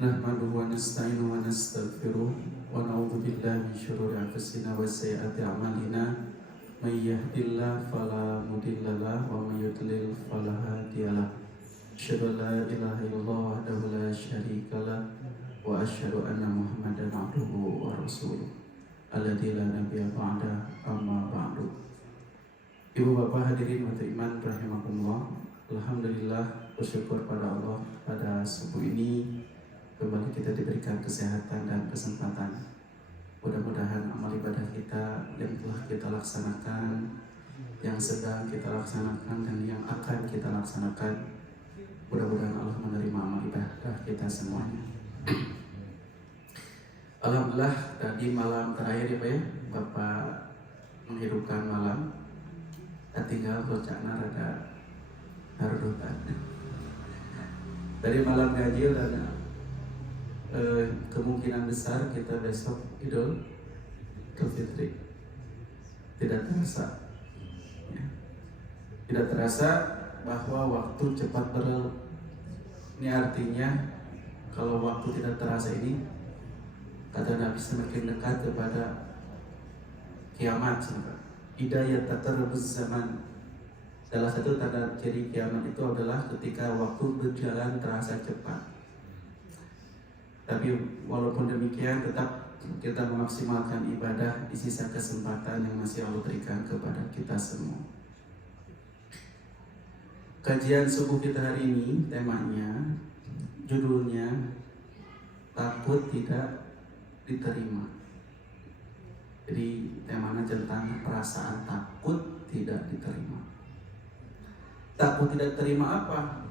Nahmaduhu wa nasta'inuhu wa nastaghfiruh wa na'udzu billahi min syururi anfusina wa sayyiati a'malina may yahdihillahu fala mudilla lahu wa may yudlil fala hadiya lahu. Asyhadu an la ilaha illallah wahdahu la syarika lahu wa asyhadu anna Muhammadan abduhu wa rasuluh alladzi la nabiyya ba'da amma ba'du. Ibu bapak hadirin wa iman rahimakumullah. Alhamdulillah, bersyukur pada Allah pada subuh ini kembali kita diberikan kesehatan dan kesempatan. Mudah-mudahan amal ibadah kita yang telah kita laksanakan, yang sedang kita laksanakan, dan yang akan kita laksanakan, mudah-mudahan Allah menerima amal ibadah kita semuanya. Alhamdulillah, tadi malam terakhir ya Pak ya, Bapak menghidupkan malam. Tak tinggal bocana rada harudutan. Dari malam ganjil dan kemungkinan besar kita besok Idul Fitri. Tidak terasa ya. Tidak terasa bahwa waktu cepat berlalu. Ini artinya kalau waktu tidak terasa ini, kata Nabi, semakin dekat kepada kiamat. Hidayat taqarrubuz zaman. Salah satu tanda ciri kiamat itu adalah ketika waktu berjalan terasa cepat. Tapi walaupun demikian, tetap kita memaksimalkan ibadah di sisa kesempatan yang masih Allah berikan kepada kita semua. Kajian subuh kita hari ini temanya, judulnya takut tidak diterima. Jadi temanya tentang perasaan takut tidak diterima. Takut tidak terima apa?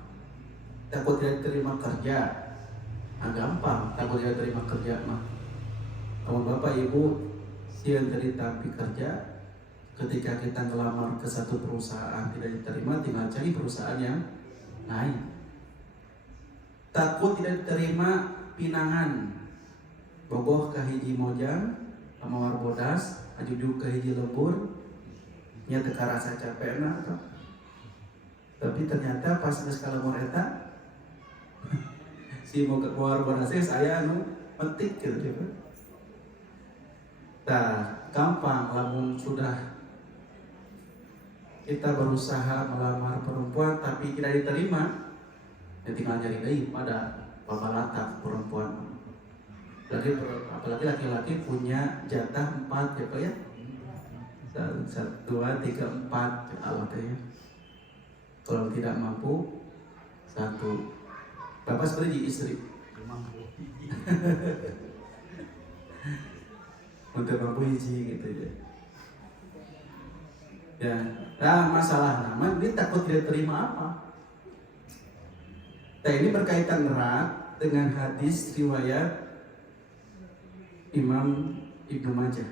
Takut tidak terima kerja. Gampang, takut tidak terima kerja mah. Kalau bapak ibu siang dari tapi kerja, ketika kita ngelamar ke satu perusahaan tidak diterima, tinggal cari perusahaan yang lain. Takut tidak diterima pinangan, bogoh ke hiji mojang, amawar bodas, ajujuk ke hiji lembur, nya teka rasa capek na, tapi ternyata pas ke skala moreta si mau keluar bonasnya saya petik gitu. Nah, gampang lamun sudah kita berusaha melamar perempuan tapi tidak diterima, ya tinggal nyari deui pada babalatak perempuan. Apalagi laki-laki punya jatah 4 ya Pak ya. 1, 2, 3, 4 Allah ya. Kalau tidak mampu 1. Bapak seperti istri untuk mampu hiji gitu ya. Ya, nah masalah nama ini takut tidak terima apa? Nah ini berkaitan erat dengan hadis riwayat Imam Ibnu Majah.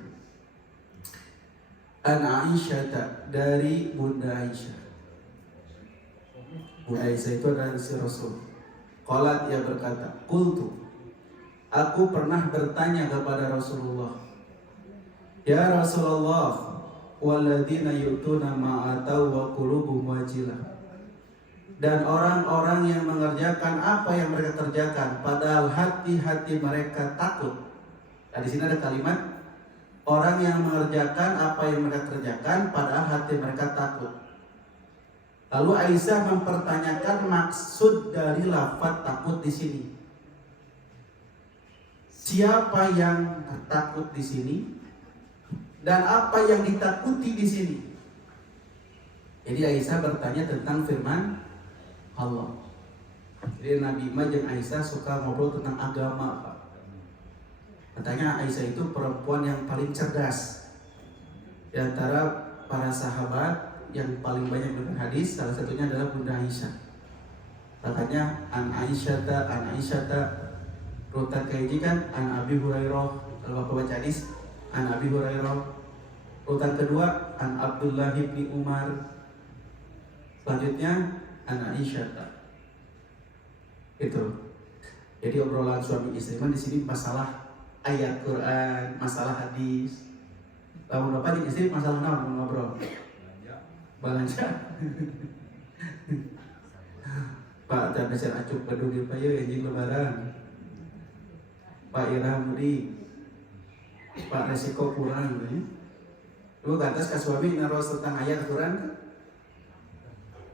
An Aisyah, dari Bunda Aisyah. Bunda Aisyah itu adalah istri Rasul. Qalat, ia berkata, qultu, aku pernah bertanya kepada Rasulullah, ya Rasulullah, walladzina yu'tuna ma atau wa qulubuhum wajilah. Dan orang-orang yang mengerjakan apa yang mereka kerjakan, padahal hati-hati mereka takut. Nah, di sini ada kalimat orang yang mengerjakan apa yang mereka kerjakan, padahal hati mereka takut. Lalu Aisyah mempertanyakan maksud dari lafaz takut di sini. Siapa yang takut di sini dan apa yang ditakuti di sini? Jadi Aisyah bertanya tentang firman Allah. Jadi Nabi Majah Aisyah suka ngobrol tentang agama, Pak. Katanya Aisyah itu perempuan yang paling cerdas di antara para sahabat. Yang paling banyak dengan hadis, salah satunya adalah Bunda Aisyah. Katanya an Aisyah rutan kayak ini kan an Abi Hurairah. Kalau bapak baca hadis an Abi Hurairah. Rutan kedua an Abdullah bin Umar. Selanjutnya an Aisyah. Itu. Jadi obrolan suami istri di sini masalah ayat Quran, masalah hadis. Lalu bapak di istri masalah apa ngobrol? Balanja. Pak, jangan saya acuk peduli Pak ya, izin lebaran. Pak Ira Mudi, Pak resiko kurang ya. Lu ke atas ke suami naros tentang ayat Quran.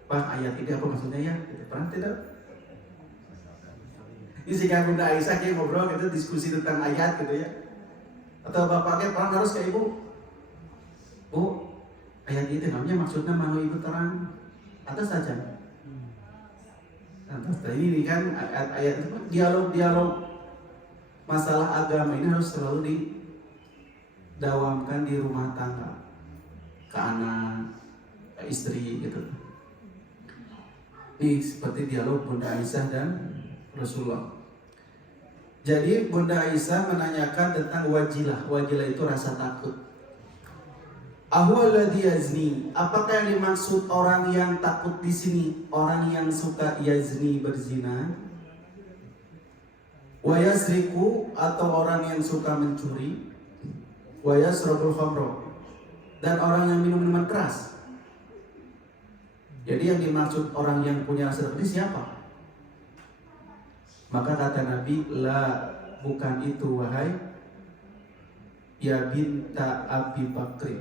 Pak ayat ini apa maksudnya ya? Pernah tidak? Ini si Bunda Aisyah kayak ngobrol gitu diskusi tentang ayat gitu ya. Atau bapaknya pernah harus ke ibu. Oh, ayat itu namanya maksudnya mau ibu terang atas saja. Atas ini kan ayat itu dialog masalah agama ini harus selalu didawamkan di rumah tangga, ke anak, ke istri gitu. Ini seperti dialog Bunda Aisyah dan Rasulullah. Jadi Bunda Aisyah menanyakan tentang wajilah. Wajilah itu rasa takut. Ahwaladhi yazni, apakah yang dimaksud orang yang takut di sini? Orang yang suka yazni berzina, wa yasriku atau orang yang suka mencuri, wa yasrabul khamra dan orang yang minum minuman keras. Jadi yang dimaksud orang yang punya rasa takut siapa? Maka kata Nabi, la, bukan itu wahai ya binta Abi Bakri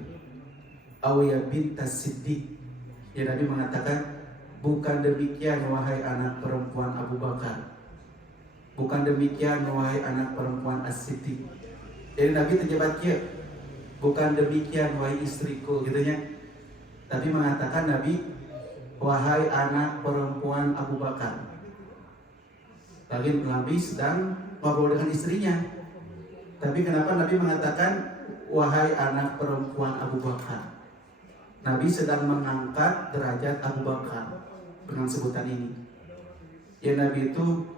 aw ya binta Siddiq. Ya Nabi mengatakan, bukan demikian wahai anak perempuan Abu Bakar, bukan demikian wahai anak perempuan As-Siddiq. Jadi Nabi terjebak kia, bukan demikian wahai istriku gitu ya. Tapi mengatakan Nabi, wahai anak perempuan Abu Bakar. Lagi Nabi sedang ngobrol dengan istrinya. Tapi kenapa Nabi mengatakan wahai anak perempuan Abu Bakar? Nabi sedang mengangkat derajat Abu Bakar dengan sebutan ini. Ya Nabi itu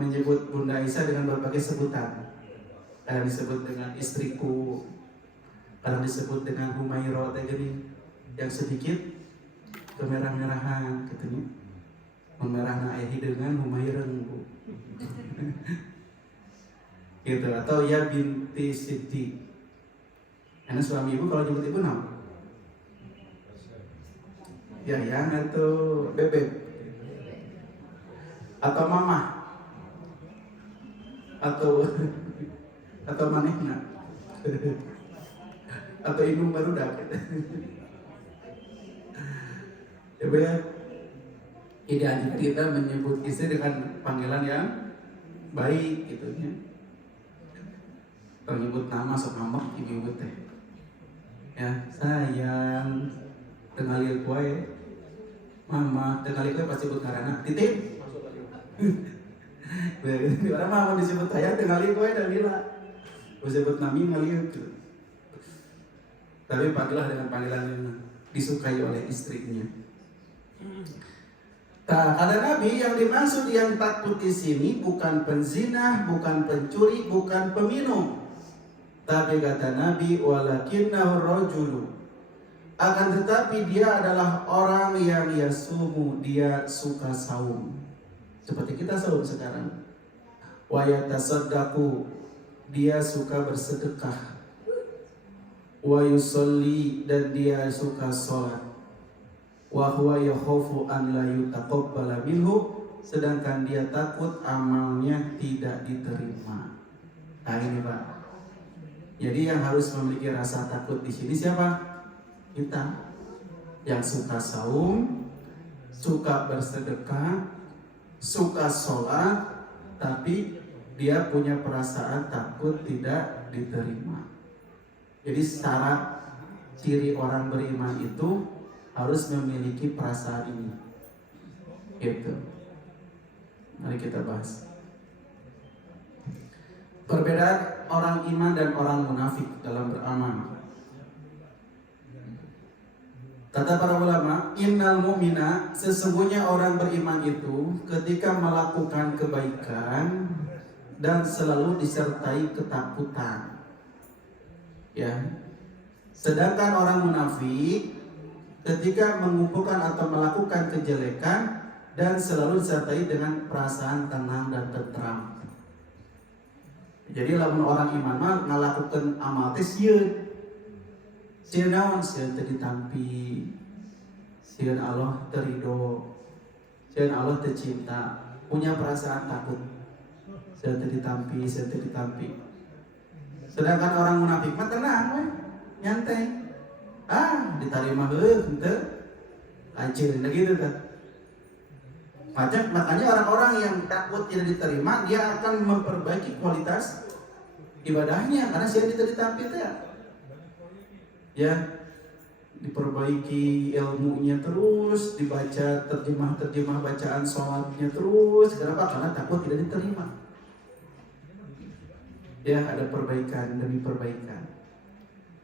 menyebut Bunda Aisyah dengan berbagai sebutan. Kadang disebut dengan istriku, kadang disebut dengan Humairah, yang sedikit kemerah-merahan katanya. Memerahna ayah dengan Humairah gitu, atau ya binti Siddiq. Karena suami ibu kalau nyebut ibu nama ya yang atau bebek atau mama atau manehna atau ibu barudak coba ya. Idealnya kita menyebut istri dengan panggilan yang baik gitu ya. Kalau nyebut nama sok ngambek ibu teh ya sayang tengalil kue mama, tengalil kue pasti sebut karena titip orang mama disebut ayah tengalil kue dan lila disebut nami ngalil gitu. Tapi panggillah dengan panggilan yang disukai oleh istrinya. Nah, kata Nabi yang dimaksud yang takut di sini bukan penzina, bukan pencuri, bukan peminum. Tapi kata Nabi, walakinnahu rajulu, akan tetapi dia adalah orang yang yasumu, dia suka saum. Seperti kita saum sekarang. Wa yatasaddaqu, dia suka bersedekah. Wa yusolli, dan dia suka sholat. Wa huwa yakhafu an la yutaqabbala minhu, sedangkan dia takut amalnya tidak diterima. Nah ini Pak. Jadi yang harus memiliki rasa takut di sini siapa? Kita yang suka saum, suka bersedekah, suka sholat, tapi dia punya perasaan takut tidak diterima. Jadi syarat ciri orang beriman itu harus memiliki perasaan ini. Gitu. Mari kita bahas. Perbedaan orang iman dan orang munafik dalam beramal. Kata para ulama, innal mu'mina, sesungguhnya orang beriman itu ketika melakukan kebaikan dan selalu disertai ketakutan. Ya. Sedangkan orang munafik ketika mengumpulkan atau melakukan kejelekan dan selalu disertai dengan perasaan tenang dan tentram. Jadi lamun orang iman mah ngalakukeun amal teh sieun. Sieun naon? Sieun teh ditampi. Sieun Allah terido. Sieun Allah teh cinta, punya perasaan takut. Saya ditampi. Sedangkan orang munafik mah tenang we, nyantai. Diterima henteu. Anjir gitu kan. Makanya orang-orang yang takut tidak diterima, dia akan memperbaiki kualitas ibadahnya karena saya tidak ditampi ya. Diperbaiki ilmunya terus, dibaca terjemah bacaan sholatnya terus. Kenapa? Karena takut tidak diterima. Ya, ada perbaikan demi perbaikan.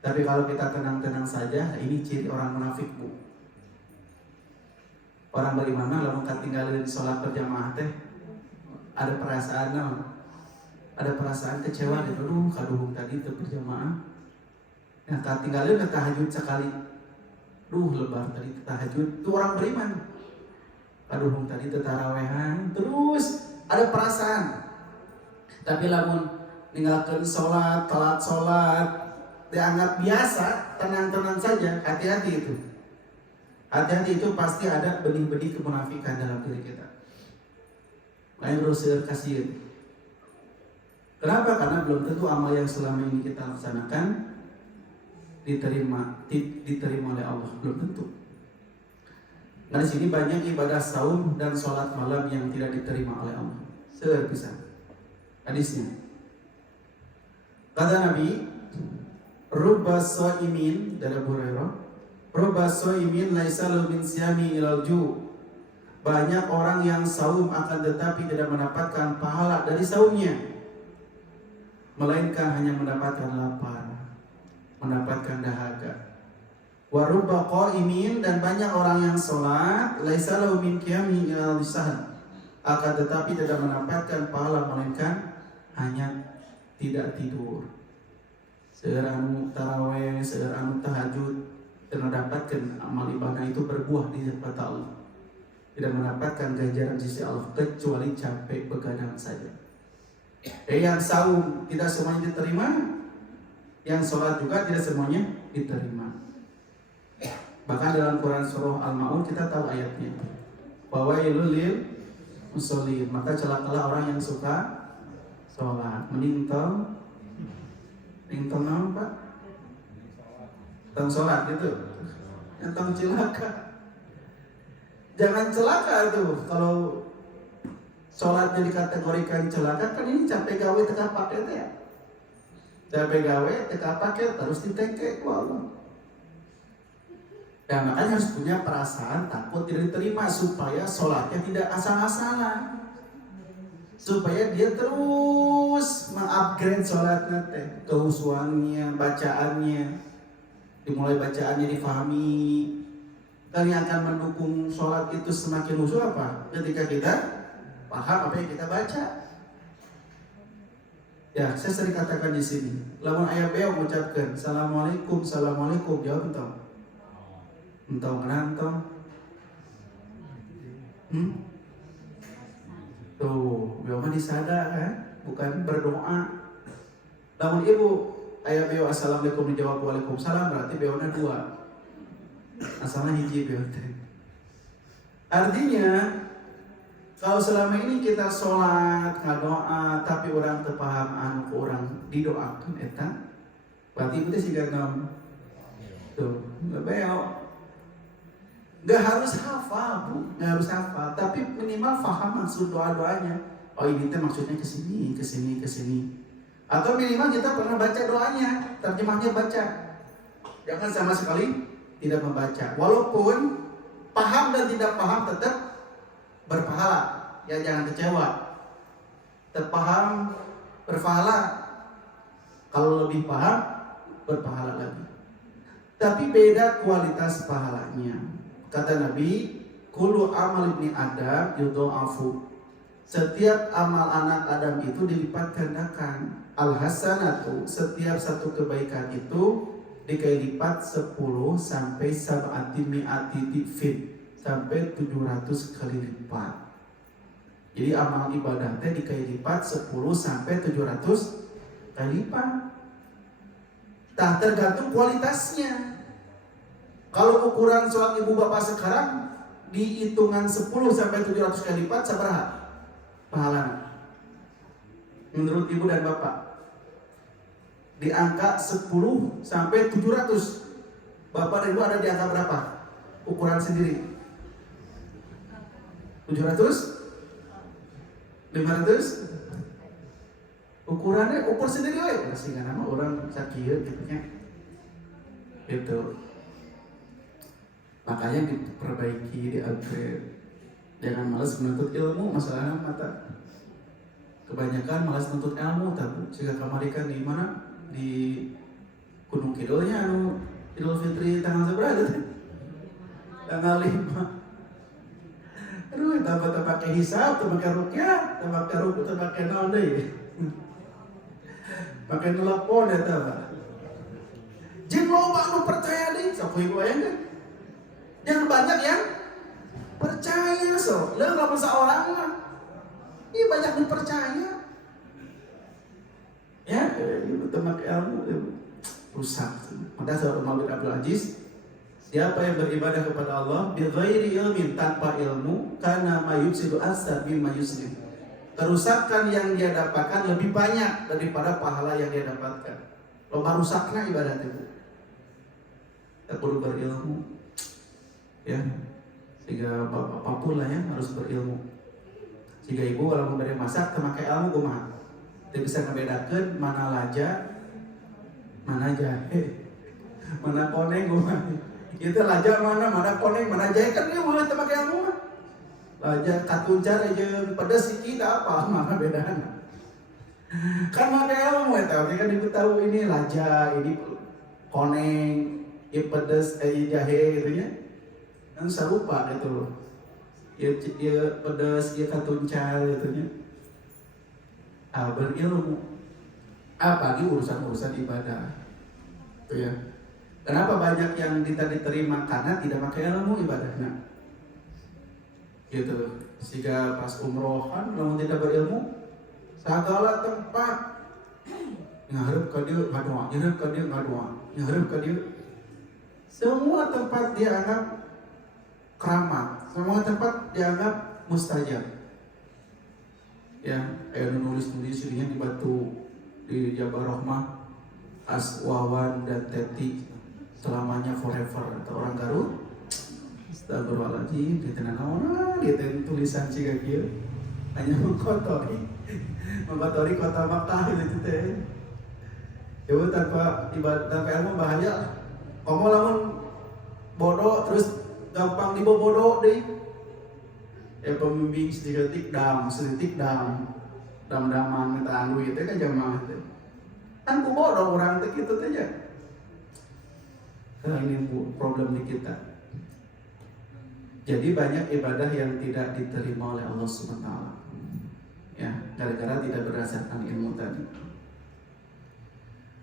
Tapi kalau kita tenang-tenang saja, ini ciri orang munafik, Bu. Orang beriman lamun katinggalin sholat berjamaah teh ada perasaan ada perasaan kecewa gitu. Kaduhung tadi teu berjamaah. Nah, katinggalin tahajud sekali. Lebar tadi tahajud. Itu orang beriman. Kaduhung tadi teu tarawehan. Terus ada perasaan. Tapi lamun ninggalkeun sholat, telat sholat, dianggap biasa, tenang-tenang saja. Hati-hati itu. Hati-hati itu pasti ada benih-benih kemunafikan dalam diri kita. Makanya berusaha kasihan. Kenapa? Karena belum tentu amal yang selama ini kita laksanakan diterima oleh Allah. Belum tentu. Nah, di sini banyak ibadah saum dan sholat malam yang tidak diterima oleh Allah. Sebisa. Hadisnya. Kata Nabi, rubba shaimin dari Abu Hurairah, rubba shaimin laisa lahu min siyami ilal ju'. Banyak orang yang saum akan tetapi tidak mendapatkan pahala dari saumnya, melainkan hanya mendapatkan lapar, mendapatkan dahaga. Wa rubba qaimin, dan banyak orang yang sholat laisa lahu min qiyami ilal lisan, akan tetapi tidak mendapatkan pahala melainkan hanya tidak tidur. Seueur anu tarawih, seueur anu tahajud, dan mendapatkan amal ibadah itu berbuah di mata Allah. Tidak mendapatkan ganjaran sisi Allah kecuali capek begadang saja. Yang saum tidak semuanya diterima, yang sholat juga tidak semuanya diterima. Bahkan dalam Quran surah Al-Maun kita tahu ayatnya, fawailul lil musallin, maka celakalah orang yang suka sholat. Mending naon Pak? Tong sholat gitu, yang tong celaka. Jangan celaka tuh. Kalau sholatnya dikategorikan celaka, kan ini capek gawe teka paket ya. Capek gawe teka paket terus diteke ku Allah. Dan makanya harus punya perasaan takut tidak diterima supaya sholatnya tidak asal-asalan. Supaya dia terus mengupgrade sholatnya teh, kehusuannya, bacaannya. Dimulai bacaannya difahami. Dan yang akan mendukung sholat itu semakin khusyuk apa? Ketika kita paham apa yang kita baca. Ya, saya sering katakan di sini. Lamun aya beo mengucapkan assalamualaikum, assalamualaikum, jawab entong. Entong nantong. Tuh, beo mah disada kan, bukan berdoa. Lamun ibu aya beo assalamualaikum dijawab waalaikumsalam, berarti beona dua. Asalnya hiji beote. Artinya kalau selama ini kita sholat, ngadoa, tapi orang tepaham anu ke orang didoakan eta, berarti itu sih gak tuh, nggak beo. Nggak harus hafal Bu, nggak harus hafal, tapi minimal paham maksud doa-doanya. Oh ini teh maksudnya kesini. Atau minimal kita pernah baca doanya, terjemahnya baca. Jangan sama sekali tidak membaca. Walaupun paham dan tidak paham tetap berpahala. Ya jangan kecewa. Terpaham berpahala. Kalau lebih paham berpahala lagi. Tapi beda kualitas pahalanya. Kata Nabi, kullu amal ibni Adam yudha'afu. Setiap amal anak Adam itu dilipat gandakan. Al-hasanatu, setiap satu kebaikan itu dikali lipat 10 sampai sab'ati mi'ati tifin, sampai 700 kali lipat. Jadi amal ibadah teh dikali lipat 10 sampai 700 kali lipat. Tak tergantung kualitasnya. Kalau ukuran sholat ibu bapak sekarang di hitungan 10 sampai 700 kali lipat seberapa pahalanya? menurut ibu dan bapak? Di angka 10 sampai 700. Bapak dan ibu ada di angka berapa? Ukuran sendiri. 700? 500? Ukurannya ukur sendiri we. Sehingga nama orang sakit gitu nya. Gitu. Makanya diperbaiki, di-upgrade. Jangan malas menuntut ilmu, masalahnya mata. Kebanyakan malas menuntut ilmu, tapi jika kamarikan di mana? Di Gunung Kidulnya anu Idul Fitri tanggal seberapa? Tanggal 5. Aduh, tak pakai hisab, tak pakai rukyah, tak pakai ruku, tak pakai naon deui. Pakai telepon eta Pak. Jeung loba anu percaya deui, sok ieu bayangkeun. Yang banyak yang percaya so. Lalu kalau seorang mah ini banyak yang percaya. Ya, itu pakai ilmu rusak. Maka sahabat Umar bin Abdul Aziz, siapa yang beribadah kepada Allah bighairi ilmin, tanpa ilmu, kana ma yufsidu asar mimma yuslim. Kerusakan yang dia dapatkan lebih banyak daripada pahala yang dia dapatkan. Loba rusakna ibadah itu. Kita perlu berilmu. Ya. Sehingga apapun lah ya harus berilmu. Sehingga ibu kalau memberi masak memakai ilmu kumaha. Dia bisa membedakan mana laja, mana jahe, mana koneng kumaha. Kita laja mana koneng, mana jahe, kan dia boleh pakai ilmu mah. Laja katuncar aja pedas kita apa mana bedanya. Kan pakai ilmu eta, kan ibu tahu ini laja, ini koneng, ini pedas, jahe gitu ya. Kan serupa gitu loh. Ya pedas, ya katuncar gitu ya. Berilmu. Apalagi urusan ibadah. Itu ya. Kenapa banyak yang diterima? Karena tidak pakai ilmu ibadahnya. Gitu. Sehingga pas umrohan kalau tidak berilmu, segala tempat ngarep ka dieu ngadoa, ngarep ka dieu ngadoa, ngarep ka dieu. Semua tempat dianggap keramat, semua tempat dianggap mustajab. Ya, kayak nulis dirinya di batu di Jabal Rahmah, Aswawan dan Teti selamanya forever atau orang Garut. Astagfirullahaladzim, kita naon gitu tulisan ciga kieu hanya mengkotori kota Makkah gitu teh. Ya tanpa ibadah tanpa ilmu bahaya. Kamu lamun bodoh terus gampang dibobodo deui. Pembimbing sedikit dam-daman minta anu itu kan jamaah itu. Kan bodoh orang teh kitu teh ya. Nah, ini problem di kita. Jadi banyak ibadah yang tidak diterima oleh Allah SWT. Ya, gara-gara tidak berdasarkan ilmu tadi.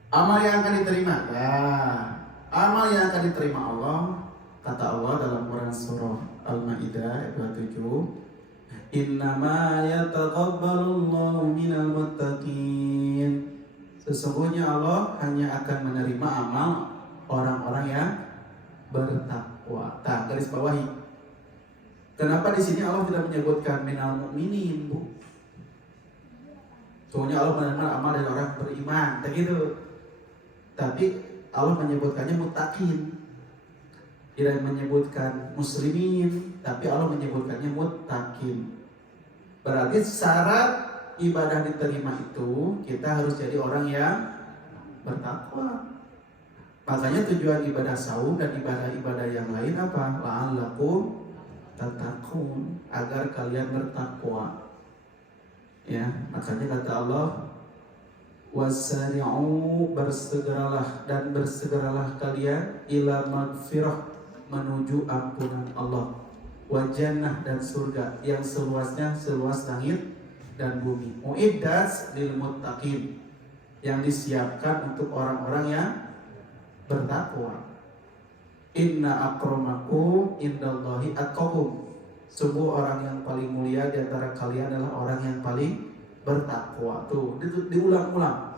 Amal yang akan diterima, ya. Amal yang akan diterima Allah, kata Allah dalam Quran surah Al-Maidah ayat 27, Innama yataqabbalullahu minal muttaqin. Sesungguhnya Allah hanya akan menerima amal orang-orang yang bertakwa. Garis bawahi. Kenapa di sini Allah tidak menyebutkan minal mu'minin, Bu? Soalnya Allah menerima amal dari orang beriman, begitu. Tapi Allah menyebutkannya muttaqin. Tidak menyebutkan muslimin, tapi Allah menyebutkannya muttaqin. Berarti syarat ibadah diterima itu kita harus jadi orang yang bertakwa. Makanya tujuan ibadah saum dan ibadah-ibadah yang lain apa? La'allakum tattaqun, agar kalian bertakwa. Ya, makanya kata Allah, wasari'u, bersegeralah dan bersegeralah kalian ila magfirah, menuju ampunan Allah, wa jannah, dan surga yang seluasnya seluas langit dan bumi. Uiddat lil muttaqin, yang disiapkan untuk orang-orang yang bertakwa. Inna akramakum indallahi atqakum. Sungguh orang yang paling mulia di antara kalian adalah orang yang paling bertakwa. Tuh, diulang-ulang.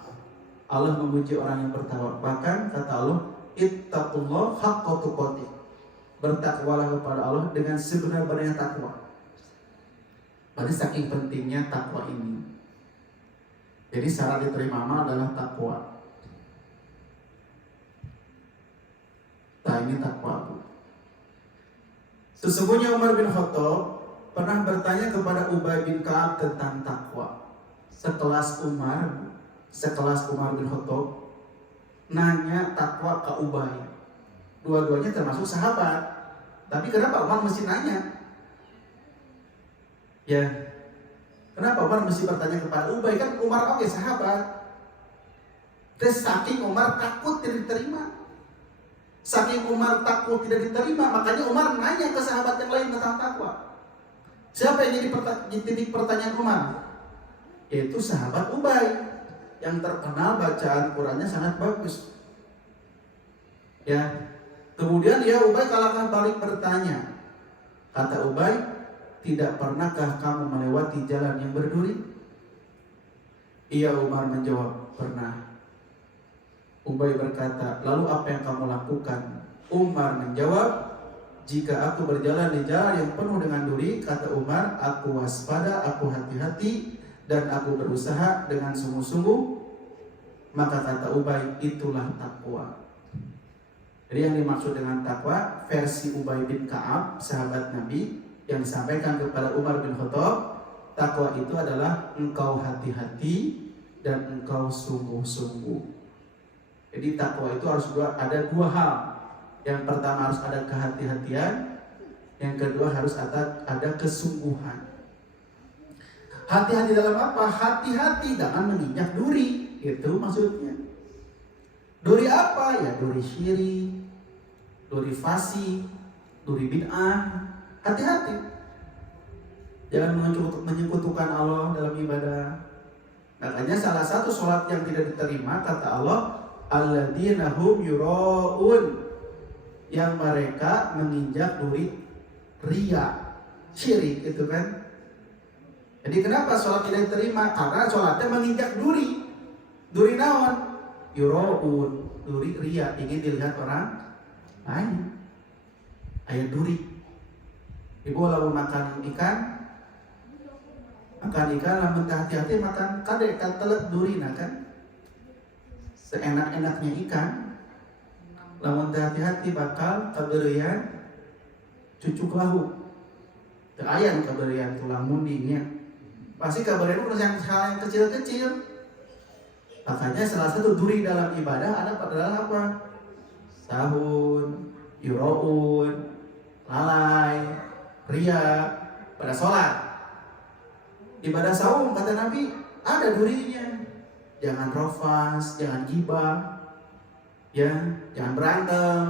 Allah memuji orang yang bertakwa. Bahkan kata Allah, ittaqullah haqqa tuqatih. Bertakwalah kepada Allah dengan sebenar-benarnya takwa. Berarti saking pentingnya takwa ini. Jadi syarat diterima amal adalah takwa. Nah ini takwa. Sesungguhnya Umar bin Khattab pernah bertanya kepada Ubay bin Ka'ab tentang takwa. Sekelas Umar bin Khattab nanya takwa ke Ubay. Dua-duanya termasuk sahabat. Tapi kenapa Umar mesti nanya? Ya, kenapa Umar mesti bertanya kepada Ubay? Kan Umar oke sahabat. Terus saking Umar takut tidak diterima. Saking Umar takut tidak diterima, makanya Umar nanya ke sahabat yang lain tentang takwa. Siapa yang jadi titik pertanyaan Umar? Yaitu sahabat Ubay yang terkenal bacaan Qurannya sangat bagus. Ya, kemudian Ubay kalahkan balik bertanya. Kata Ubay, tidak pernahkah kamu melewati jalan yang berduri? Iya, Umar menjawab, pernah. Ubay berkata, lalu apa yang kamu lakukan? Umar menjawab, jika aku berjalan di jalan yang penuh dengan duri, kata Umar, aku waspada, aku hati-hati, dan aku berusaha dengan sungguh-sungguh. Maka kata Ubay, itulah takwa. Jadi yang dimaksud dengan takwa, versi Ubay bin Ka'ab, sahabat Nabi, yang disampaikan kepada Umar bin Khattab, takwa itu adalah engkau hati-hati dan engkau sungguh-sungguh. Jadi takwa itu harus ada dua hal. Yang pertama harus ada kehati-hatian, yang kedua harus ada kesungguhan. Hati-hati dalam apa? Hati-hati jangan menginjak duri. Itu maksudnya. Duri apa? Ya duri syirik, duri fasik, duri bid'ah. Hati-hati. Jangan menyekutukan Allah dalam ibadah. Makanya salah satu sholat yang tidak diterima kata Allah, alladzina hum yura'un, yang mereka menginjak duri riya, syirik itu kan. Jadi kenapa sholat tidak diterima? Karena sholatnya menginjak duri. Duri naon? Yura'un, duri riya, ingin dilihat orang lain. Ayat duri. Ibu lalu makan ikan lamun hati-hati makan kadek telet duri kan. Seenak-enaknya ikan, lamun hati-hati bakal kabeureyan cucuk lahu. Teu aya nu kabeureyan tulang mundingnya. Pasti kabeureyan yang hal yang kecil-kecil. Makanya salah satu duri dalam ibadah adalah apa? Sahun, yuraun, lalai, riya pada sholat. Ibadah saum kata Nabi ada durinya. Jangan rofas, jangan gibah, ya, jangan berantem,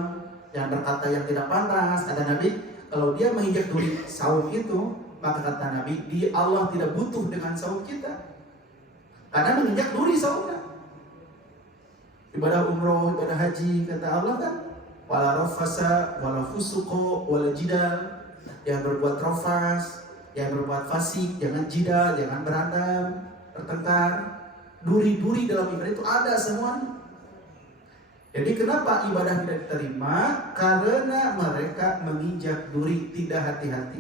jangan berkata yang tidak pantas. Kata Nabi, kalau dia menginjak duri saum itu, maka kata Nabi, Allah tidak butuh dengan saum kita, karena menginjak duri saumnya. Ibadah umroh, ibadah haji, kata Allah kan, wala rofasa, wala fusuko, wala jidal. Yang berbuat rofas, yang berbuat fasik, jangan jidal, jangan berantem, bertengkar. Duri-duri dalam ibadah itu ada semuanya. Jadi kenapa ibadah tidak diterima? Karena mereka menginjak duri, tidak hati-hati.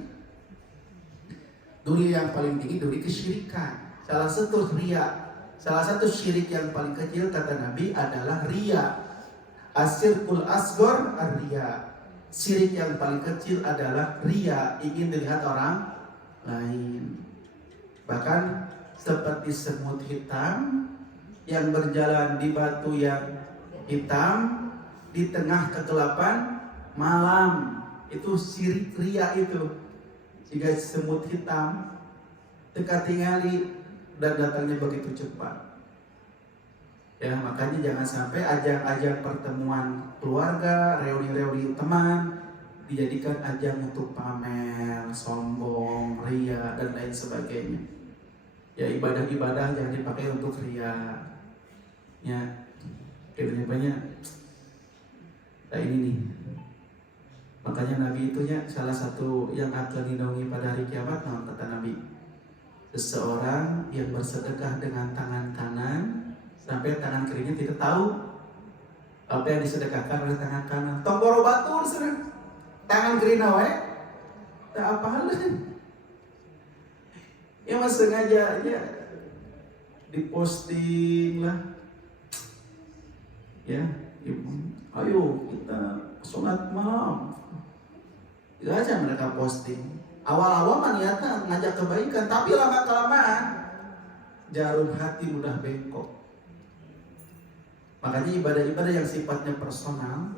Duri yang paling tinggi, duri kesyirikan. Salah satu riya, salah satu syirik yang paling kecil kata Nabi adalah riya. Asyirkul asghar ar-riya. Syirik yang paling kecil adalah riya, ingin dilihat orang lain. Bahkan seperti semut hitam yang berjalan di batu yang hitam di tengah kegelapan malam, itu syirik riya itu. Jika semut hitam teka tingali dan datangnya begitu cepat. Ya, makanya jangan sampai ajang-ajang pertemuan keluarga, reuni-reuni teman dijadikan ajang untuk pamer, sombong, riya dan lain sebagainya. Ya, ibadah-ibadah jangan dipakai untuk riya. Ya, banyak. Nah ini nih. Makanya Nabi itunya salah satu yang akan dinaungi pada hari kiamat, kata Nabi. Seseorang yang bersedekah dengan tangan kanan sampai tangan kirinya tidak tahu apa yang disedekahkan oleh tangan kanan. Tomboro batur sana. Tangan kiri nawe. Tak apa hal. Ya mas sengaja aja diposting lah. Ya, ayo kita sholat malam. Itu aja mereka posting. Awal-awal mah niatnya ngajak kebaikan, tapi lama-kelamaan jarum hati mudah bengkok. Makanya ibadah-ibadah yang sifatnya personal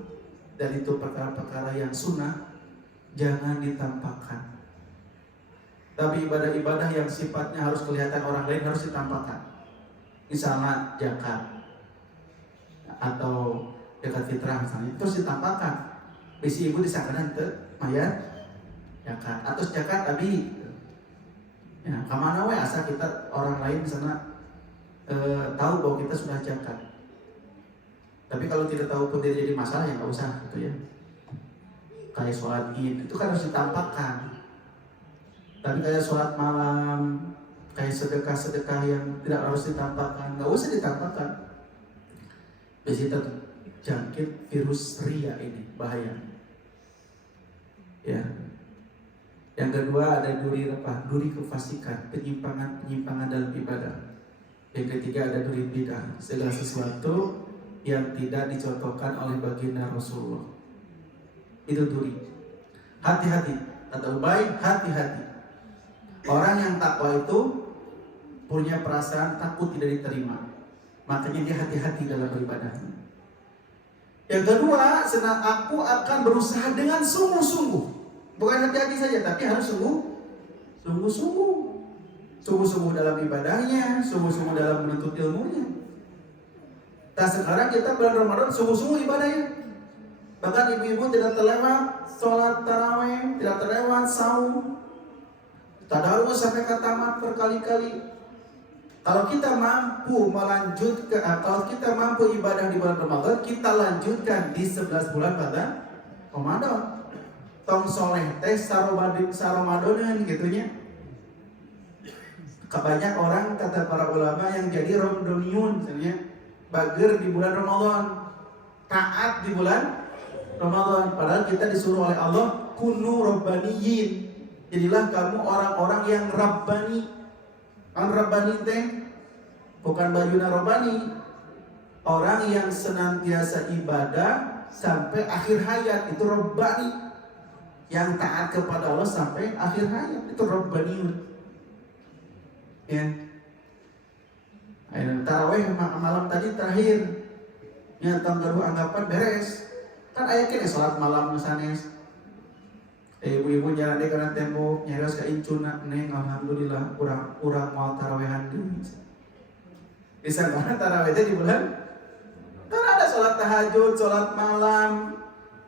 dan itu perkara-perkara yang sunnah jangan ditampakkan. Tapi ibadah-ibadah yang sifatnya harus kelihatan orang lain harus ditampakkan. Misalnya zakat atau zakat fitrah misalnya, terus ditampakkan. Bisi ibu disangkanan ke mayat zakat atau zakat abi. Ya, kamana we asa kita orang lain sana tahu bahwa kita sudah zakat. Tapi kalau tidak tahu pun tidak jadi masalah ya nggak usah gitu ya. Kayak sholat id itu kan harus ditampakkan. Tapi kayak sholat malam, kayak sedekah-sedekah yang tidak harus ditampakkan, nggak usah ditampakkan. Biasanya jangkit virus ria ini bahaya. Ya. Yang kedua ada duri kefasikan, penyimpangan dalam ibadah. Yang ketiga ada duri bidah, segala sesuatu yang tidak dicontohkan oleh baginda Rasulullah. Itu duri. Hati-hati, kata Ubay, hati-hati. Orang yang takwa itu punya perasaan takut tidak diterima. Makanya dia hati-hati dalam beribadahnya. Yang kedua, senang aku akan berusaha dengan sungguh-sungguh. Bukan hati-hati saja, tapi harus sungguh-sungguh. Sungguh-sungguh dalam ibadahnya, sungguh-sungguh dalam menuntut ilmunya. Nah sekarang kita bulan Ramadan sungguh-sungguh ibadahnya. Bahkan ibu-ibu tidak terlewat sholat tarawih, tidak terlewat saum, tadarus sampai ke tamat berkali-kali. Kalau kita mampu melanjutkan, kalau kita mampu ibadah di bulan Ramadan, kita lanjutkan di 11 bulan pada Ramadan. Tong soleh teh saromadanan gitunya. Banyak orang kata para ulama yang jadi Ramadaniun misalnya, bager di bulan Ramadan, taat di bulan Ramadan. Padahal kita disuruh oleh Allah kunu rabbaniyin. Jadilah kamu orang-orang yang rabbani. Rabbani teh bukan bajuna rabbani. Orang yang senantiasa ibadah sampai akhir hayat itu rabbani. Yang taat kepada Allah sampai akhir hayat itu rabbaniun. Ya. Tarawih malam tadi terakhir. Ya tanggal anggapan beres. Kan ayatnya sholat malam misalnya. Ibu-ibu jalan deh karena tembok nyaris ke incuna neng alhamdulillah kurang mau tarawehan deui. Bisa mana tarawih di bulan? Kan ada sholat tahajud, sholat malam,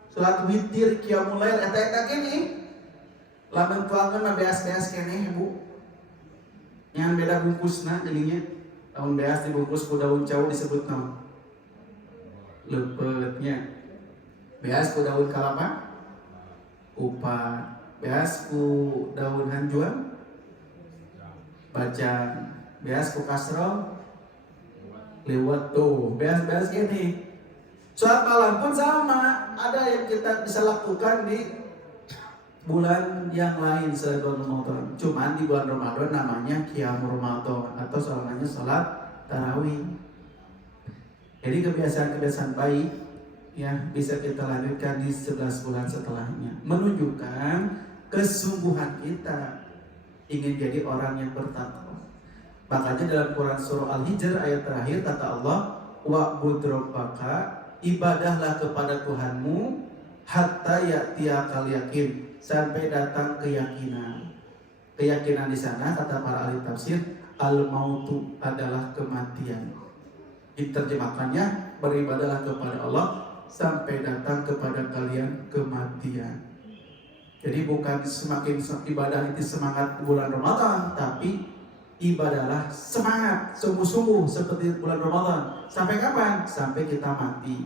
sholat witir, qiyamul lail eta gini. Lamun tuangan mah beas-beas keneh Bu. Yang beda bungkusna jadinya. Tahun beas dibungkus ku daun jauh disebut naon? Lepetnya. Beas ku daun kalapa? Upat. Beas ku daun hanjuan? Bacaan. Beas ku kasro? Lewat tuh. Beas-beas gini. Sholat malam pun sama. Ada yang kita bisa lakukan di bulan yang lain selain bulan Ramadan. Cuman di bulan Ramadan namanya Qiyamul Ramadan atau namanya sholat tarawih. Jadi kebiasaan-kebiasaan baik ya bisa kita lanjutkan di 11 bulan setelahnya. Menunjukkan kesungguhan kita ingin jadi orang yang bertakwa. Makanya dalam Quran surah Al-Hijr ayat terakhir kata Allah, wa'bud rabbaka, ibadahlah kepada Tuhanmu hatta ya'tiyakal yakin, sampai datang keyakinan. Keyakinan di sana kata para ahli tafsir, al-mautu adalah kematian. Diterjemahkannya, beribadahlah kepada Allah sampai datang kepada kalian kematian. Jadi bukan semakin ibadah itu semangat bulan Ramadan, tapi ibadahlah semangat sungguh-sungguh seperti bulan Ramadan. Sampai kapan? Sampai kita mati.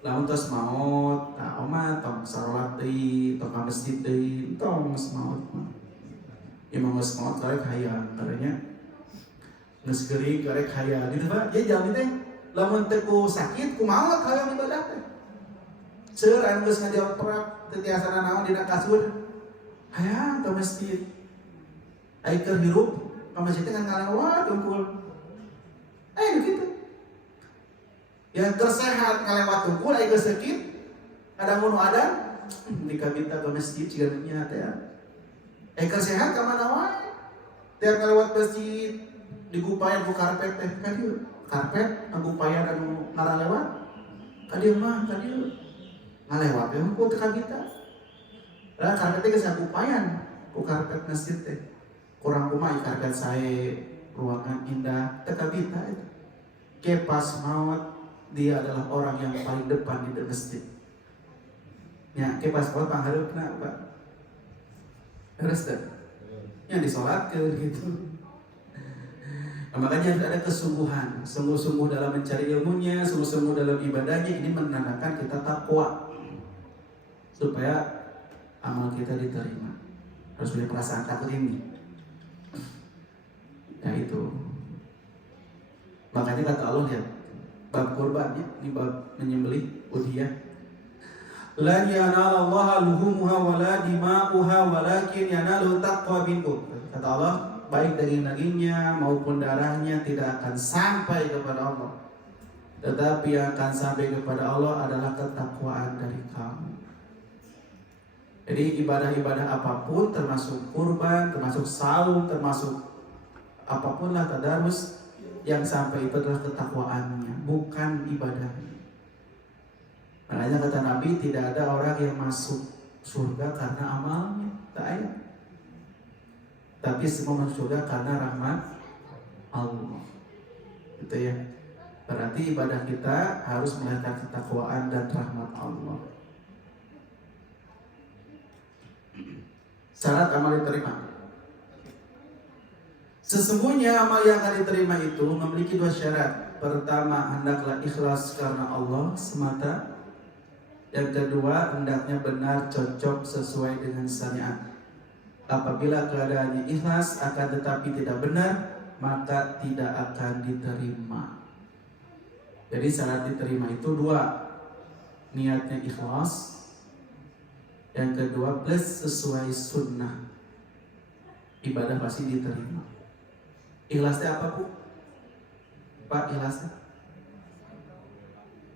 Lamun tos maut, tak omat, tong salat deui, tong ka masjid deui, tong geus maut mah. Imam geus maut karek hayang, karenya geus geuring karek hayang gitu Pak. Ya jalmi teh lamun teu ku sakit ku maot hayang ibadah teh. Seueur anu geus ngajawab perap teu tiasana naon dina kasur. Hayang ka masjid. Ai keur hirup ka masjid teh ngan ngalewat unggul. Ya tersehat ngalewat tukul aya sakit. Ada mun ada dikabita ke masjid cigarnya teh. Sehat ka mana wae. Tiap ngalewat masjid digupayan ku karpet teh ka dieu. Karpet ngupayan anu ngaralewat. Ka dieu mah ka dieu. Ngalewat teh ku teu kabita. Lah karpet teh geus ngupayan ku karpet masjid teh. Kurang kumaha karpet sae ruangan indah teu kabita eta. Kepas maut dia adalah orang yang paling depan di masjid. Ya, kepas maut panghareupna Pak. Terus teh. Yang disolatkeun gitu. Nah, makanya harus ada kesungguhan, sungguh-sungguh dalam mencari ilmunya, sungguh-sungguh dalam ibadahnya. Ini menandakan kita takwa supaya amal kita diterima. Harus punya perasaan takut ini. Nah itu. Makanya kata Allah lihat bab kurban ya, ini bab menyembelih udhiyah. La yanalallaha luhumuha wala dima'uha walakin yanaluhu taqwa minkum. Kata Allah, baik dagingnya maupun darahnya tidak akan sampai kepada Allah. Tetapi yang akan sampai kepada Allah adalah ketakwaan dari kamu. Jadi ibadah-ibadah apapun, termasuk kurban, termasuk saum, termasuk apapun lah tadarus, yang sampai itu adalah ketakwaannya, bukan ibadahnya. Makanya kata Nabi, tidak ada orang yang masuk surga karena amalnya, tak ada. Tapi semua masuk surga karena rahmat Allah. Gitu ya. Berarti ibadah kita harus melahirkan ketakwaan dan rahmat Allah. Syarat amal diterima. Sesungguhnya amal yang akan diterima itu memiliki dua syarat. Pertama, hendaklah ikhlas karena Allah semata. Yang kedua, hendaknya benar cocok sesuai dengan syariat. Apabila keadaannya ikhlas akan tetapi tidak benar, maka tidak akan diterima. Jadi syarat diterima itu dua. Niatnya ikhlas. Yang kedua, plus sesuai sunnah. Ibadah pasti diterima. Ikhlasnya apa, Bu? Pak, ikhlasnya?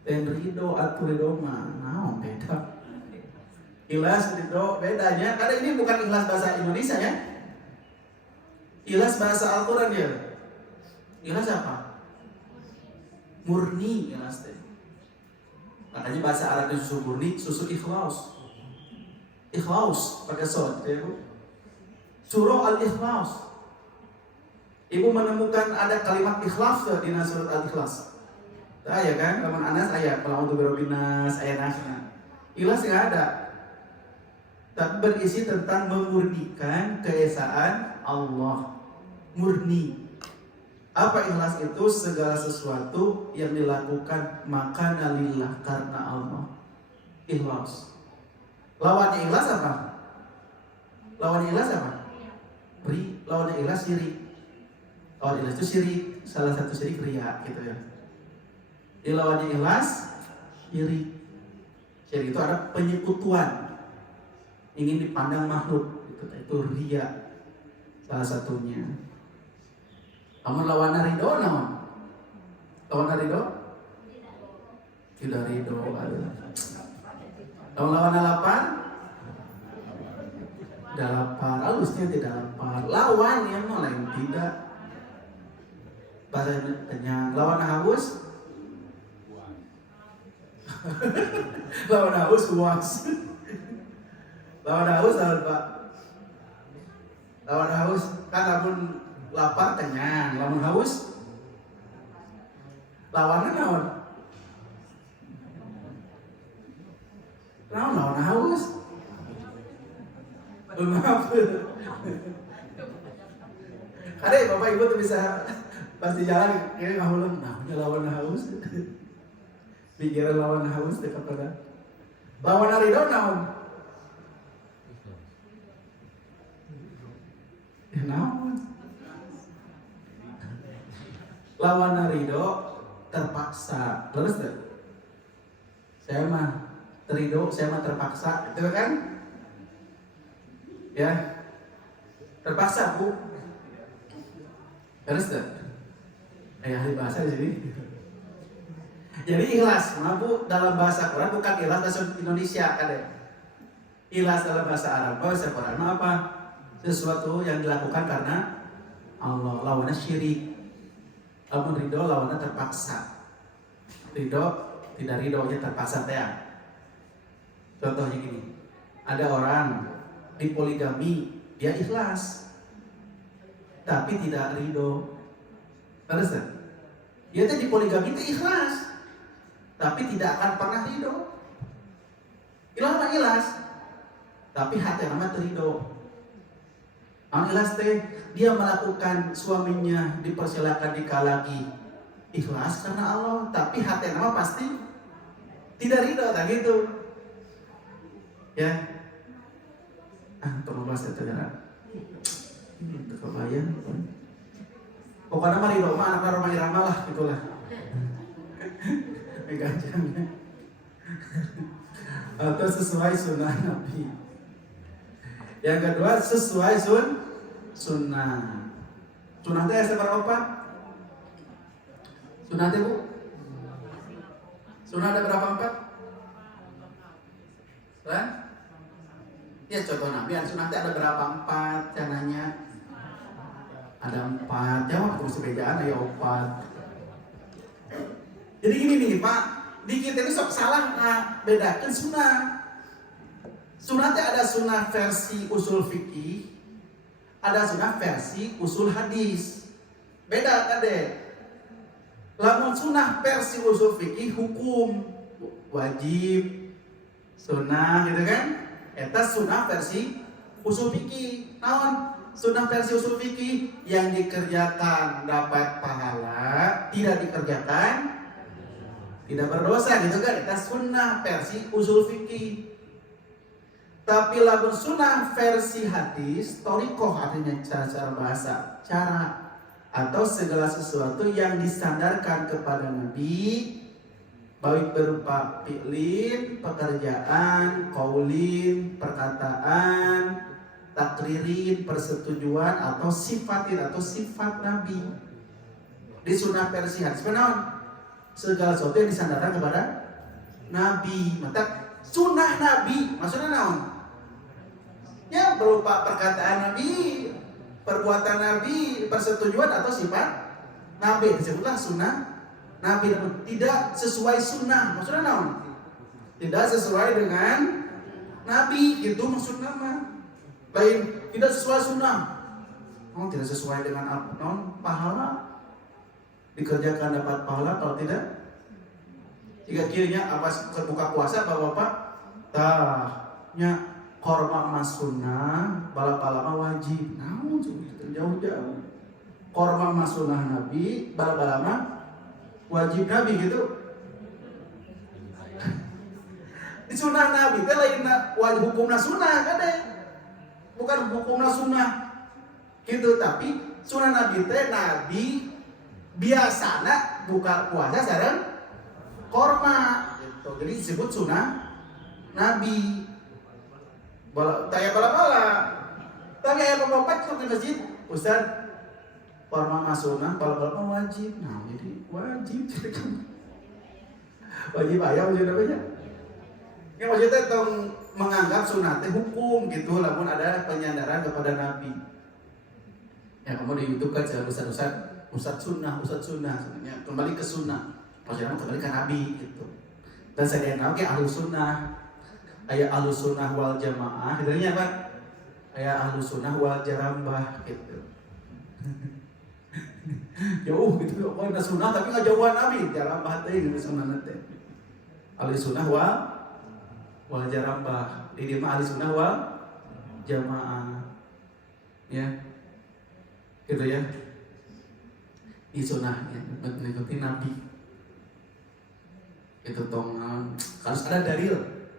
Dan ridho atau ridho mana beda. Ikhlas ridho bedanya, karena ini bukan ikhlas bahasa Indonesia ya. Ikhlas bahasa Al-Quran dia. Ikhlas apa? Murni ikhlas teh. Makanya bahasa Arab itu susu murni, susu ikhlas. Ikhlas pakai sod ya Bu. Surah Al-Ikhlas. Ibu menemukan ada kalimat ikhlas di surat Al-Ikhlas. Ya kan, lamun Anas ayat, kalau untuk berobinas ayat nasna. Ikhlas nggak ada, tapi berisi tentang memurnikan keesaan Allah. Murni. Apa ikhlas itu? Segala sesuatu yang dilakukan maka lillah, karena Allah. Ikhlas. Lawannya ikhlas apa? Lawannya ikhlas apa? Lawannya ikhlas syirik. Lawan ikhlas itu syirik. Salah satu syirik riya gitu ya. Lawannya ikhlas syirik. Syirik itu ada penyekutuan, ingin dipandang makhluk, itu riya salah satunya. Kamu lawan ridho naon? Lawan ridho? Tidak ridho. Kamu lawan lapar? Tidak lapar. Halusnya tidak lapar. Lawan yang lain tidak. Bahasa kenyang. Lawan haus? Lawan haus puas. Lawan haus lawan Pak. Lawan haus kan lamun lapar kenyang, lamun haus lawannya naon? Lawan haus. Maaf. Ada Bapak Ibu tuh bisa pasti jalan kiri ngahulun, nah lawan haus. Pikiran lawan haus dekat pada lawan ridho naon? Ya naon? Lawan ridho terpaksa. Terus deh. Saya mah ridho, saya mah terpaksa, itu kan? Ya. Terpaksa, Bu. Terus deh. Ahli bahasa di sini. Jadi ikhlas, mampu dalam bahasa Quran bukan ikhlas bahasa Indonesia kan ya. Ikhlas dalam bahasa Arab, bahasa Quran apa? Sesuatu yang dilakukan karena Allah, lawannya syirik. Amun ridho lawannya terpaksa. Ridho tidak ridhonya terpaksa teh. Contohnya gini, ada orang di poligami, dia ikhlas, tapi tidak ridho. Terus dia tuh di poligami itu ikhlas, tapi tidak akan pernah ridho. Ikhlas, tapi hati nama terido. Ikhlas teh dia melakukan suaminya dipersilakan nikah lagi, ikhlas karena Allah, tapi hati nama pasti tidak ridho, tak gitu. Ya, perlu bahasa terjadi. Kebayang. Pokoknya mah ridho mah anak Roma Irama lah, gitulah. Megajang. Atau sesuai sunnah Nabi. Yang kedua sesuai sunnah. Sunnah teh seberapa? Sunnah teh Bu? Sunnah ada berapa empat? Kan? Ya contoh Nabi, sunnah teh ada berapa empat? Caranya ada empat. Jawab terus sebejaan ya empat. Jadi gini nih Pak, di kita ini sok salah bedakan sunnah. Sunnah teh ada sunnah versi usul fikih, ada sunnah versi usul hadis. Beda kan deh. Lamun sunnah versi usul fikih hukum wajib, sunnah gitu kan? Eta sunnah versi usul fikih. Naon? Sunnah versi usul fikih yang dikerjakan dapat pahala, tidak dikerjakan tidak berdosa gitu kan? Eta sunnah versi usul fikih. Tapi lagu sunnah versi hadis, torikoh artinya cara bahasa, cara atau segala sesuatu yang disandarkan kepada Nabi, baik berupa fi'lin, pekerjaan, qaulin, perkataan, takririn, persetujuan atau sifatin atau sifat Nabi. Di sunnah versi hadis benar. Segala sesuatu yang disandarkan kepada Nabi. Maka sunnah Nabi maksudnya naon? Ya berupa perkataan Nabi, perbuatan Nabi, persetujuan atau sifat Nabi. Disebutlah sunnah Nabi. Tidak sesuai sunnah maksudnya naon? Tidak sesuai dengan Nabi, itu maksud nama. Lain tidak sesuai sunnah. Oh, tidak sesuai dengan apa? Non pahala. Dikerjakan dapat pahala, kalau tidak jika kirinya apa buka puasa bapak-bapak tahnya korma mas sunnah bala-bala wajib. Namun jauh-jauh korma mas sunnah Nabi bala-bala wajib Nabi gitu. Di sunnah Nabi itu lain wajib hukumna sunnah kan deh, bukan hukumna sunnah gitu. Tapi sunnah Nabi teh Nabi biasana buka puasa sareng korma gitu. Jadi disebut sunnah Nabi. Taya bala-bala. Tapi ayah bapak tuh di masjid, Ustaz, korma mas sunnah, bala-bala wajib. Nah, jadi wajib. Wajib ayah wajib apa ya? Yang maksudnya tong menganggap sunnah teh hukum gitu, namun ada penyandaran kepada Nabi. Ya kamu di YouTube kan saya Ustaz sunnah, sebenarnya kembali ke sunnah, maksudnya kembali ke Nabi gitu. Dan saya kenal ke ahlus sunnah, ayat ahlus sunnah wal jamaah, hitanya apa? Ayat ahlus sunnah wal jarambah gitu. Jauh gitu, oh ada sunnah tapi nggak jauhan Nabi, jarambah teh gitu sunnah nanti. Ahlus sunnah wal jarambah, di mah ahlus sunnah wal jamaah, ya, gitu ya. Di sunnahnya mengikuti Nabi itu tong harus ada dalil,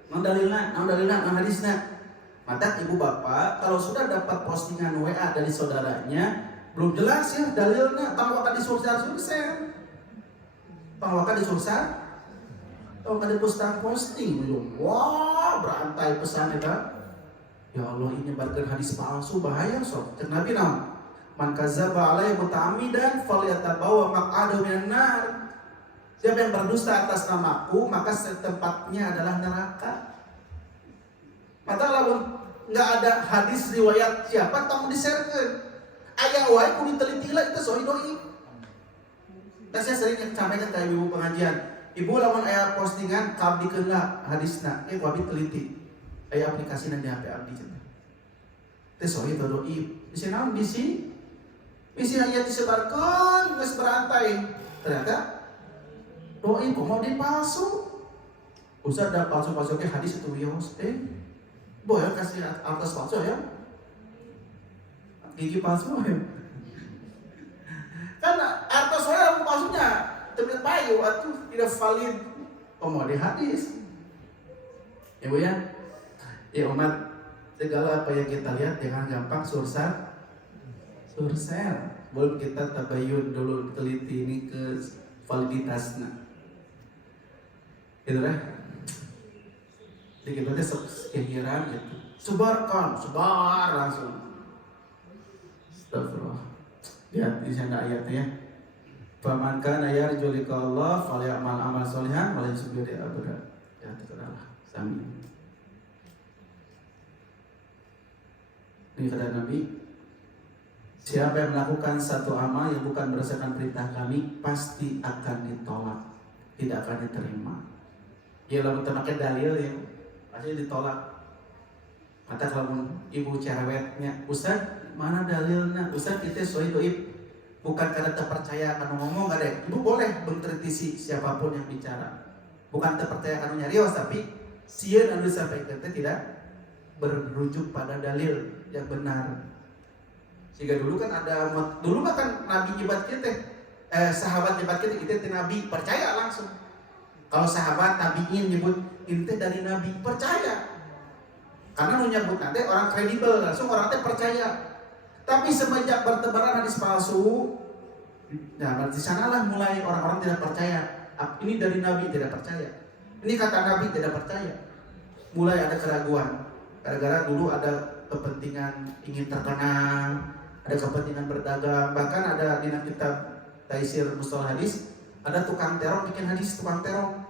non hadisnya. Mata ibu bapak kalau sudah dapat postingan WA dari saudaranya belum jelas ya dalilnya, pangwakan di sursa, pangwakan di sursa, kalau ada posting belum, wah berantai pesan itu. Ya Allah, ini nyebarkan hadis palsu bahaya sob. Nabi naon? Man kadzdzaba alaihi muta'ammidan falyatabawa maq'adahu minan nar. Siapa yang berdusta atas namaku, maka tempatnya adalah neraka. Maka kalau nggak ada hadis riwayat siapa, tong diserkeun. Aya wae kudu teliti lah itu sahih dhaif. Saya sering sampaikan ke ibu pengajian, ibu lamun aya postingan kabdikeun lah hadisna, ku abdi teliti. Aya aplikasi di HP abdi cenah. Teh sahih atau dhaif? Bisi naon bisi? Bisi aya disebarkeun geus berantai. Ternyata dhaif kumaha di palsu. Ustaz da palsu-palsu ke hadis itu wios. Boleh kasih atas palsu ya? Gigi palsu ya? Karena atas saya palsunya tidak payu atau tidak valid mau di hadis. Ibu ya, ya umat, segala apa yang kita lihat jangan gampang sursel. Belum kita tabayun dulu, teliti ini ke validitasnya. Gitu lah. Jadi kita kehiran gitu. Sebar langsung. Astagfirullah. Lihat di sana ayatnya. Faman kana yarju liqa Allah falyamal amal sholihan wa la yusbir abada. Ya terkenal sami. Ini kata Nabi, siapa yang melakukan satu amal yang bukan berdasarkan perintah kami pasti akan ditolak, tidak akan diterima. Ya lalu kita pakai dalil ya pasti ditolak. Maka kalau ibu cerewetnya, Ustaz mana dalilnya? Ustaz kita sahih dhaif. Bukan karena terpercaya kan ngomong ada. Ibu boleh mengkritisi siapapun yang bicara. Bukan terpercaya kan nyarios, tapi sieun anu disampaikan tidak berujuk pada dalil yang benar. Sehingga dulu kan ada kan nabi nyebat kita, sahabat nyebat kita nabi percaya langsung. Kalau sahabat tabiin nyebut inte dari nabi percaya. Karena nu nyebut nanti orang kredibel, langsung orang teh percaya. Tapi semenjak bertebaran hadis palsu, nah di sanalah mulai orang-orang tidak percaya. Ini dari Nabi tidak percaya. Ini kata Nabi tidak percaya. Mulai ada keraguan. Gara-gara dulu ada kepentingan ingin terkenal, ada kepentingan berdagang. Bahkan ada di kitab Taisir Mustalah Hadis, ada tukang terong bikin hadis tukang terong.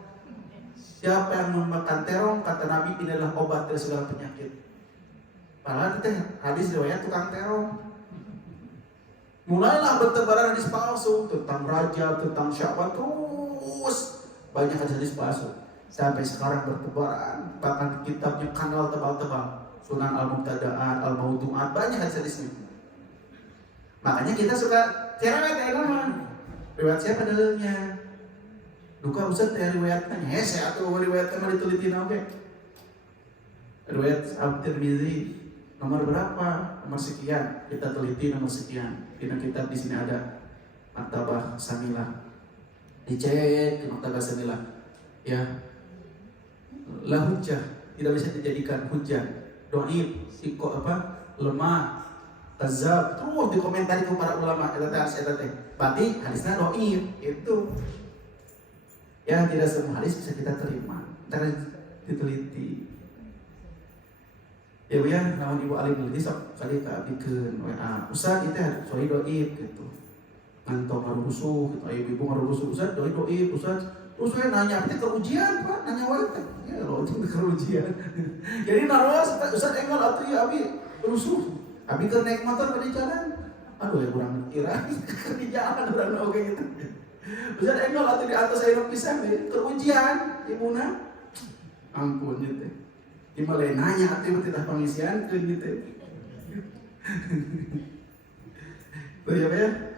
Siapa yang memakan terong, kata Nabi ini adalah obat dari segala penyakit. Padahal itu hadis riwayat tukang terong. Mulailah bertebaran hadis palsu tentang raja, tentang Sya'ban, terus banyak hadis palsu. Sampai sekarang bertebaran, bahkan kitabnya kanal tebal-tebal. Sunan Al-Mubtada'at, Al-Mawdu'at, banyak hadis-hadisnya. Makanya kita suka cerewet ya teman. Riwayat siapa dalilnya? Duka Ustaz ya riwayatnya. Saya atuh riwayatkan mah diteliti oke. Riwayat At-Tirmizi nomor berapa? Nomor sekian. Kita teliti nomor sekian. Kita kitab di sini ada Maktabah Samilah. Dicek ke Maktabah Samilah. Ya. La hujjah, tidak bisa dijadikan hujjah. Dhaif, siko lemah, kadzab. Terus dikomentari ke para ulama eta teh. Berarti hadisnya dhaif itu. Ya tidak semua hadis bisa kita terima. Karena diteliti. Ya Bu ya, namun Ibu alim nanti sok kali kabikeun WA. Ustaz itu sahih dhaif gitu. Ngantor ngarusuh gitu. Ayo ibu ngarusuh Ustaz dhaif, Ustaz. Terus saya nanya, itu kerujian Pak, nanya wae teh. Ya lo itu kerujian. Jadi naros Ustaz engol atuh ya abi rusuh. Abi keur naik motor di jalan. Aduh ya kurang kira di jalan urang oge gitu. Ustaz engol atuh di atas ayeuna pisan kerujian ibuna. Ampun gitu. Dimulai nanya atuh tidak pangisiankeun gitu. Tuh ya.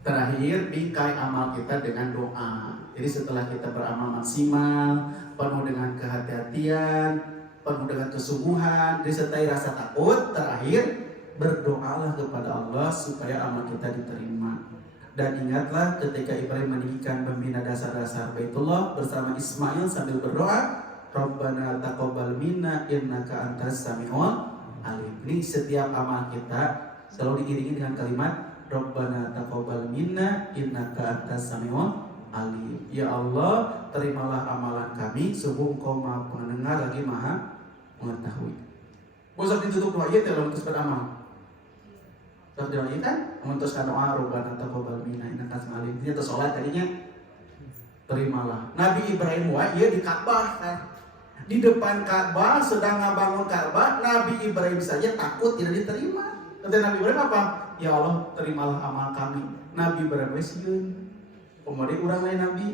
Terakhir, bingkai amal kita dengan doa. Jadi setelah kita beramal maksimal, penuh dengan kehati-hatian, penuh dengan kesungguhan, disertai rasa takut, terakhir berdoalah kepada Allah supaya amal kita diterima. Dan ingatlah ketika Ibrahim meninggikan pembina dasar-dasar Baitullah bersama Ismail sambil berdoa, Rabbana taqabbal minna innaka antas samiul alim. Ini setiap amal kita selalu diiringi dengan kalimat Rabbana taqabbal minna innaka antas samiul alim. Ya Allah, terimalah amalan kami, sungguh Engkau Maha Pendengar lagi Maha Mengetahui. Usah ditutup doa ya kalau untuk beramal. Terus doa kan memutuskan doa Rabbana taqabbal minna innaka antas samiul alim. intinya atau sholat tadinya terimalah. Nabi Ibrahim ya di Ka'bah kan. Di depan Ka'bah sedang ngabangun Ka'bah, Nabi Ibrahim saja takut tidak diterima. Kata Nabi Ibrahim apa? Ya Allah, terimalah amal kami. Nabi Ibrahim sieun. Kemudian urang lain Nabi.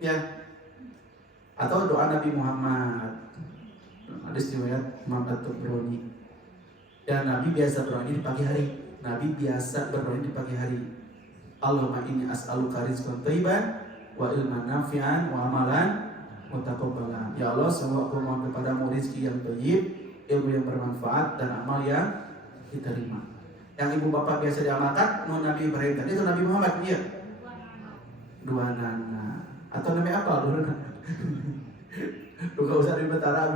Ya. Atau doa Nabi Muhammad. Hadis riwayat Imam At-Tabrani. Dan Nabi biasa berdoa di pagi hari. Nabi biasa berdoa di pagi hari. Allahumma inni as'aluka rizqan thayyiban wa ilman nafi'an wa amalan mutaqabbalan. Ya Allah, semoga aku mohon kepadamu rezeki yang thayyib, ilmu yang bermanfaat dan amal yang diterima. Yang ibu bapak biasa diamalkan, Nabi Ibrahim tadi itu Nabi Muhammad dia. Dua nana atau Nabi apa dua nana? Bukan usah dimentara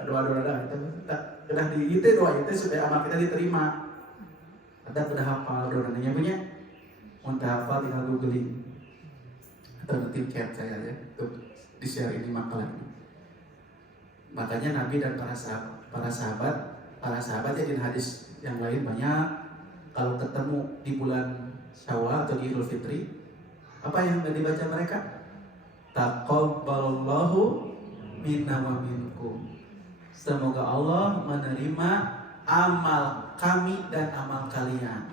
doa-doa kita kena di itu doa itu supaya amal kita diterima. Ada kena hafal doa nananya punya. Untuk hafal tinggal googling atau nanti chat saya ya untuk di share ini makalah ini. Makanya Nabi dan para sahabat ya di hadis yang lain banyak kalau ketemu di bulan Syawal atau di Idul Fitri apa yang dibaca mereka? Taqabbalallahu minna wa minkum. Semoga Allah menerima amal kami dan amal kalian.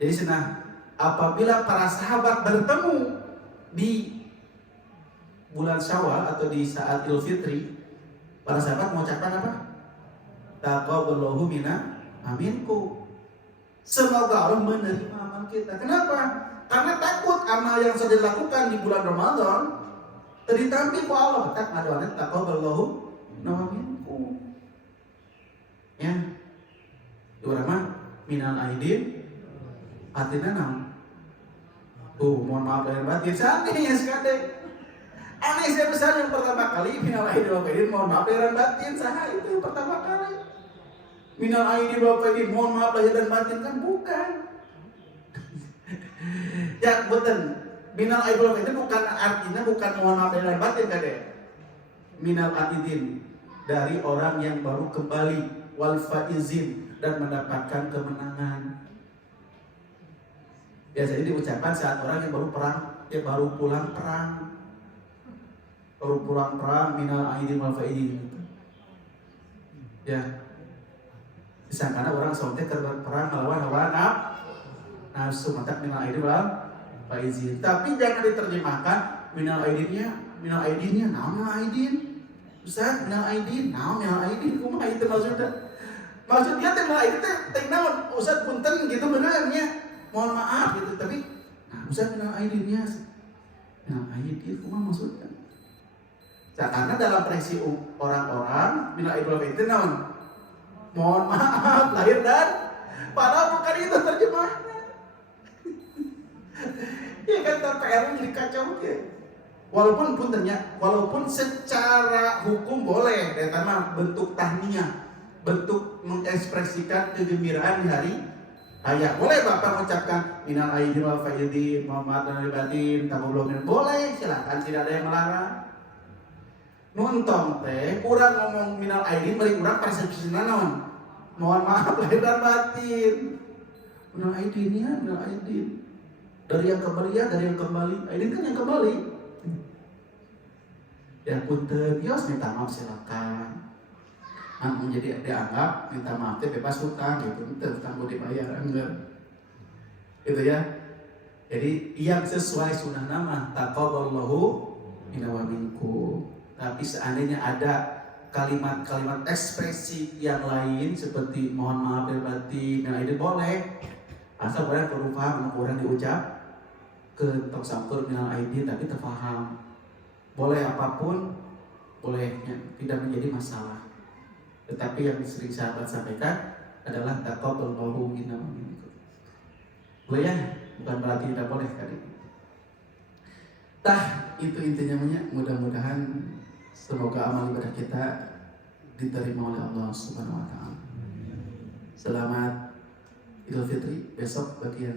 Jadi senang apabila para sahabat bertemu di bulan Syawal atau di saat Idul Fitri, para sahabat mengucapkan apa? Taqabbalallahu minna wa minkum. Semoga Allah menerima amal kita. Kenapa? Karena takut amal yang sudah dilakukan di bulan Ramadan ditampi ku Allah. Tak ngadoana taqabbalallahu minna wa minkum. Ya. Urang mah minal aidin artinya naon? Mohon maaf lahir batin. Sange ya sekade. Aneh saya besar yang pertama kali minal aidin wa faidin mohon maaf lahir batin. Saha itu yang pertama kali. Minal aidin wa faidin mohon maaf lahir dan batin kan bukan. Ya betul. Minal aidin wa faidin bukan artinya bukan mohon maaf lahir dan batin kade. Minal aidin dari orang yang baru kembali wal faizin dan mendapatkan kemenangan. Biasanya diucapkan saat orang yang baru perang, baru pulang perang, minal aidin wal faidin. Ya, disangka orang sontek perang melawan hawa nafsu, maka minal aidin wal faidin. Tapi jangan diterjemahkan minal aidinnya, naon minal aidin? Ustaz, minal aidin, naon minal aidin? Kumaha itu maksudnya? Maksudnya teh minal aidin teh naon? Ustaz punten gitu benernya. Mohon maaf gitu, tapi Ustaz minal aidinnya minal aidin kumaha maksudnya? Karena dalam prediksi orang-orang minal aidin wal faidin naon? Mohon maaf lahir dan padahal bukan itu terjemahnya. Ya kan PR jadi kacau ya. Walaupun secara hukum boleh, terutama bentuk tahniah, bentuk mengekspresikan kegembiraan di hari raya. Boleh Bapak mengucapkan minal aidin wal faidin, Muhammad dan batin, taqabbalallahu minna. Boleh, silakan, tidak ada yang melarang. Nuntong teh, kurang ngomong minal aidin, balik kurang persepsinya naon. Mohon maaf lahir dan batin. Minal aidin ya, minal aidin. Dari yang kembali ya, dari yang kembali. Aidin kan yang kembali. Ya punten, yos minta maaf silakan. Jadi dianggap minta maaf teh bebas hutang gitu, hutang mau dibayar enggak. Gitu ya. Jadi yang sesuai sunnah nama taqabbalallahu minna wa minkum. Tapi seandainya ada kalimat-kalimat ekspresi yang lain seperti mohon maaf lahir batin, yang ini boleh. Asal orang perlu paham, orang diucap ke tok sampur minal aidin tapi terpaham. Boleh apapun, bolehnya tidak menjadi masalah. Tetapi yang sering sahabat sampaikan adalah taqabbalallahu minna wa minkum. Boleh ya? Bukan berarti tidak boleh kali. Itu intinya mudah-mudahan semoga amal ibadah kita diterima oleh Allah Subhanahu wa taala. Selamat Idul Fitri besok bagi yang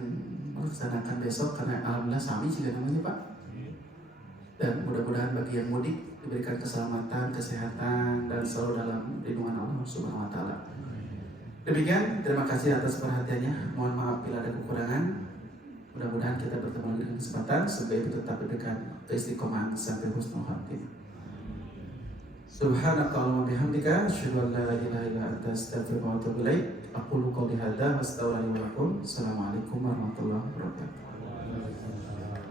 melaksanakan besok, karena alhamdulillah sami juga namanya Pak. Dan mudah-mudahan bagi yang mudik diberikan keselamatan, kesehatan, dan selalu dalam lindungan Allah Subhanahu wa taala. Demikian, terima kasih atas perhatiannya. Mohon maaf bila ada kekurangan. kesempatan, semoga itu tetap diberikan keistiqomahan sampai husnul khatimah. Subhanakallahumma bihamdika asyhadu an la ilaha illa anta astaghfiruka wa atubu ilaik. Aqulu qawli hadza wa astaghfirullaha li wa lakum. Assalamualaikum warahmatullahi wabarakatuh.